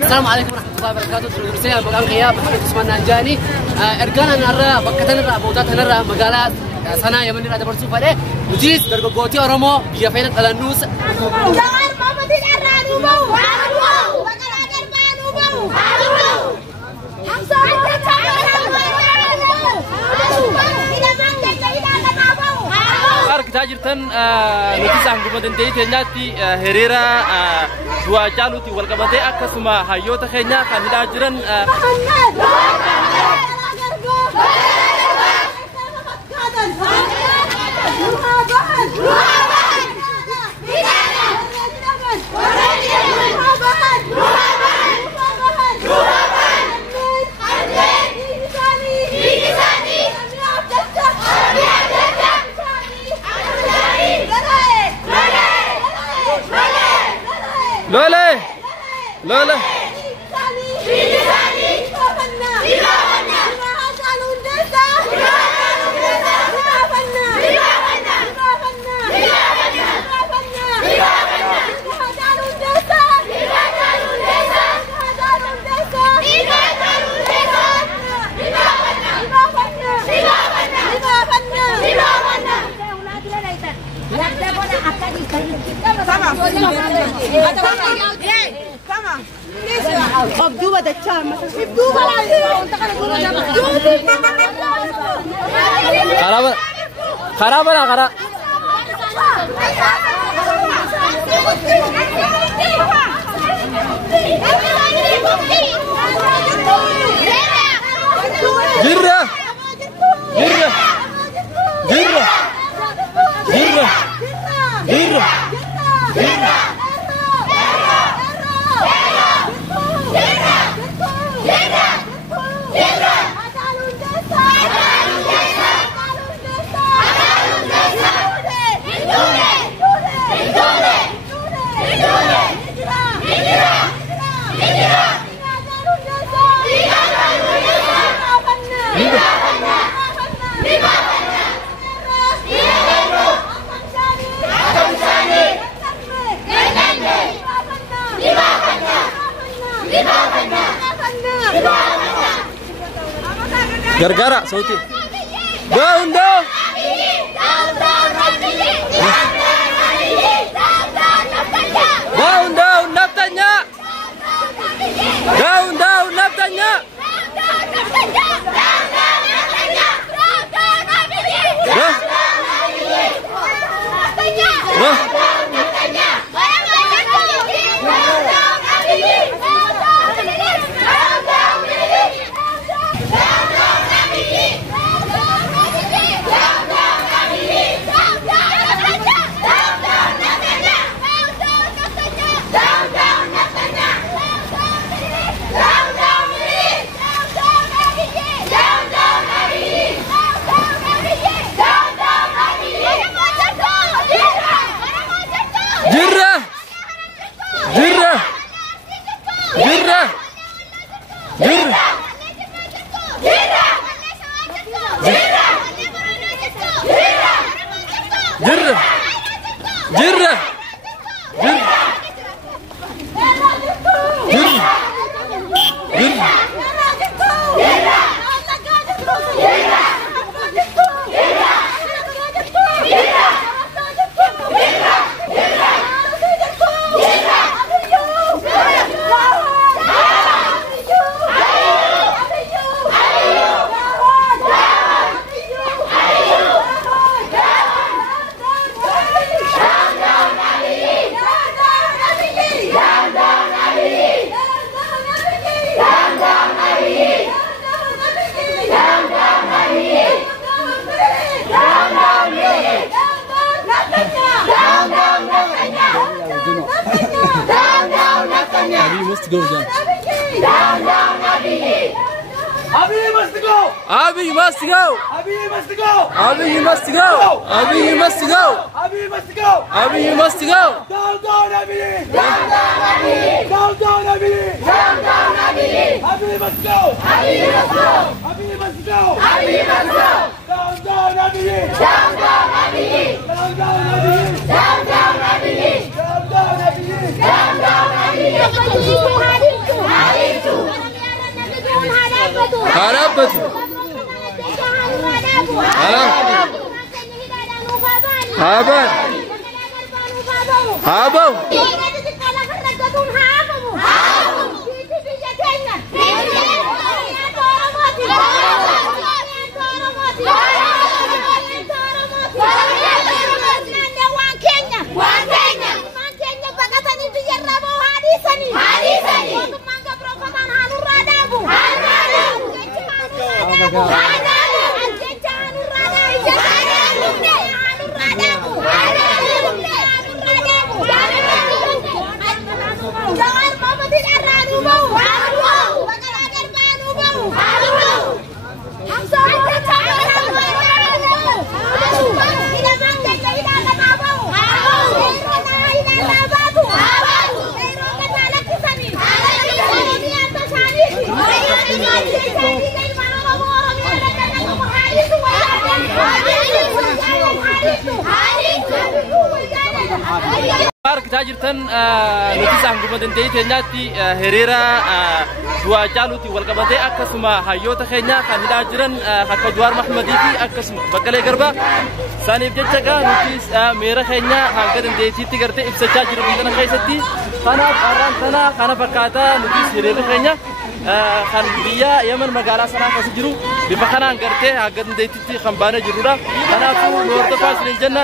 السلام عليكم ورحمة الله وبركاته. ترجمة بقام غياب محمد عثمان نجاني. إرجانا نرى بكتنا نرى بوتات نرى مقالات سنة يمني راد برسو فله. وجيس درجوتي أرمو بيفعل على النوس. Kita jirtan notisa angguman dendai ternyata Herrera dua jalur di walkabate akasuma hayota kenya kan tidak jiran Lola. Abdua da chama. Kharaban khara. Jirra. Gara-gara sauti. Down. Down naftanya. Down naftanya. go, John. Down, down, Abiy! Abiy must go! Abiy must go! Abiy must go! Abiy must go! Abiy must go! Abiy must go! Abiy must go! Down, down, Abiy! Down, down, Abiy! Down, down, Abiy! Down, down, Abiy! Abiy must go! Abiy must go! Abiy must Harabatu. Haban. Habau. Tajirtan nutis anggumadan tenyati herera dua jaluti walkabate akasuma hayota kenya kanida jiran hakka Jawar Mahmadi fi akasuma bakale garba sanif jechaga nutis mera kenya hangadan deeti garte ibsacha jiru bidana kaisati kana aran kana kana fakata nutis herera kenya kan biya Yaman magala sana kasu jiru bibakana garte hangadan deeti khambana jirura kana fu norta faslin janna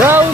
Down.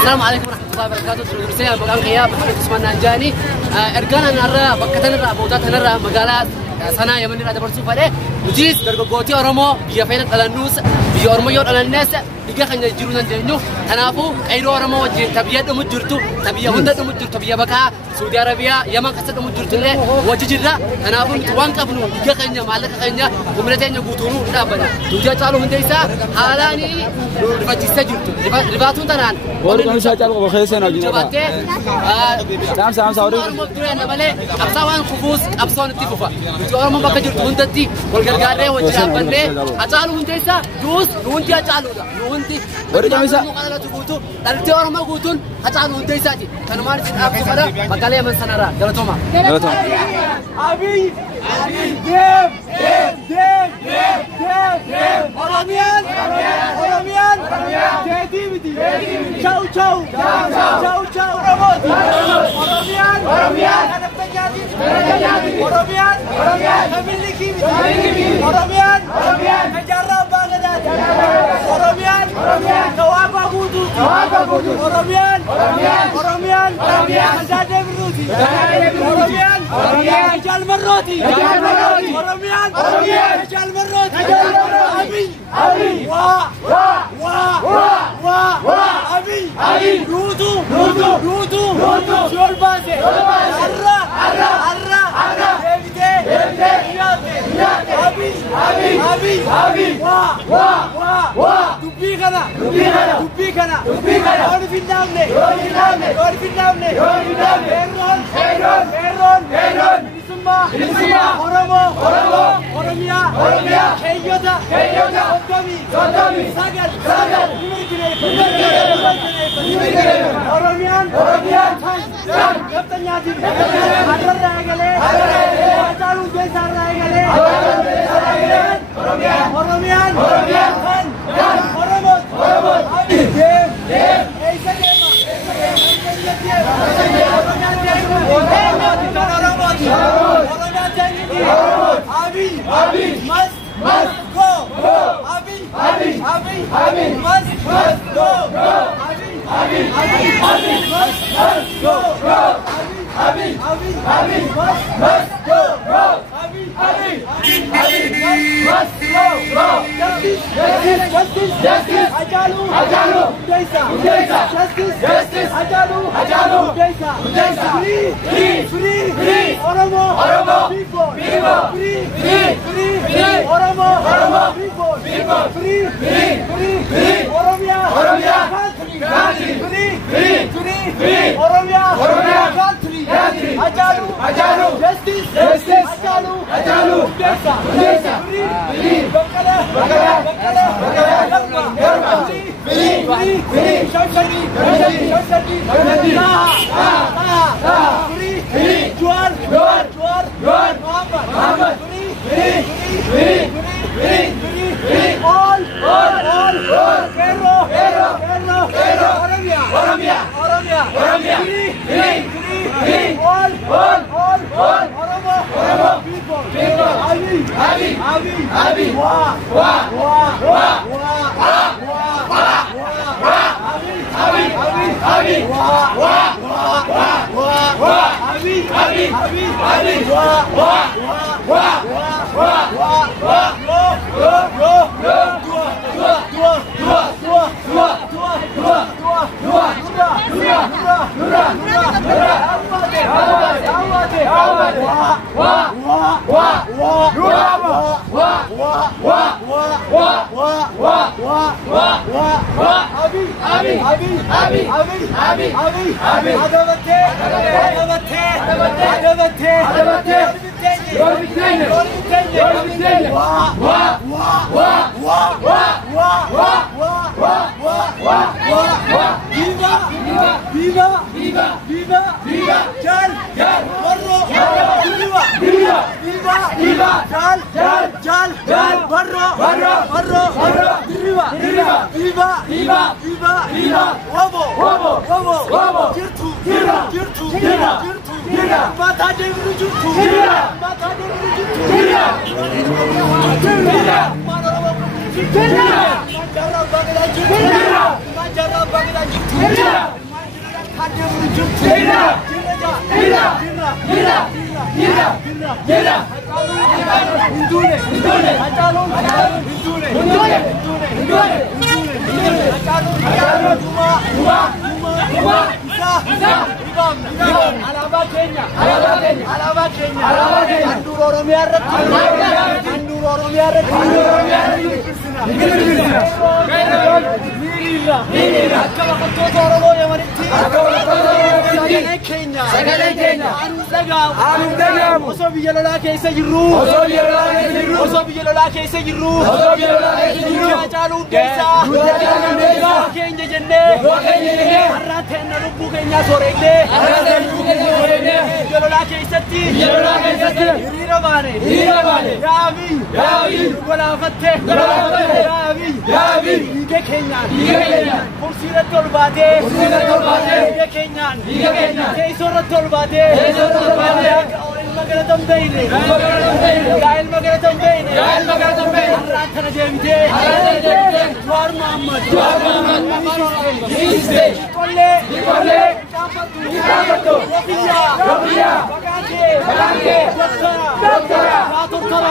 السلام عليكم ورحمة الله وبركاته. تلوثية بقام غياب محمد عثمان نانجاني. إرجعنا نرى بكتنا نرى بوتات نرى مقالات سنة يمن نرى دبرسو فله. نجيس درجوتي أرمو بيفعل على الناس بيورمو يور على الناس بيجا خنجر جرونا جنو تنافو أيرو أرمو وجه تبيات مجرتو تبيا هندا مجرتو تبيا بكا سعودي عربية يمن كسر مجرتو له وجه جرا تنافو توان كابنو بيجا خنجر مالك خنجر ومرتين يقطونو نابنا توجه تعالو هندا إسا حالاني رفاجيستا جرتو رفاتون تنان Orang saya cakap bahasa saya nak jawab. Sama sorry. أنا مالي أبصاوان خبوز أبصاوان تيفوفا. orang mau pakai jurut hunti, kalau gara-gara wajib apa ni? Acalu hunti sah, dus hunti acalu dah. guutumti maqala guutu dalti oroma guutun hacaan hundeysati kanumaan isin dhaabtu fada maqalee man sanara galatoma abi dem Oromian creativity ciao Oromian Oromian memiliki Oromian menjarah banget Oromian kawapa butuh Oromian menjadi beruti Oromian menjal meroti Oromian menjal meroti Abi wah Abi rudu Jol base arra Devide Abi wah Dubbi kana Or finamne Heron Sumba Oromo Oromia Keyota Sotomi Sagar Oromian Kaptanya di Adar Ragale Talu Desa Ragale Oromian Oromo Abi must go Abi must go Abi must go Abi must go Justice Ajalu Desa Justice Ajalu Desa Free Oromo people Free Oromo people Free Oromia country Free Oromia country Ajalu Justice Ajalu Desa Free Bakala Free Shashadi Free Juar Muhammad Free all Oromia Free all Oromo people Abi Oromia sagalee keenya aanuuf dhaga'amu osoo biyya lolaa keessa jirru osoo biyya lolaa keessa jirru caaluu hundeessaa keenya jennee har'aan teenna lubbuu keenyaa sooregnee biyya lolaa keessatti hiriira baane yaabii walaafatte yaabii dhiiga keenyaan kursiirratti ol baatee dhiiga keenyaan teessoo irratti ol baatee ilma galatam beeyne yaa ilma galatam beeyne har'aan tana deebitee Jawaar Mohammad Ikollee Caamfattu Roobiyyaa Bagaangee Doktora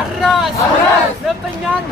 Arras, Neptanyan,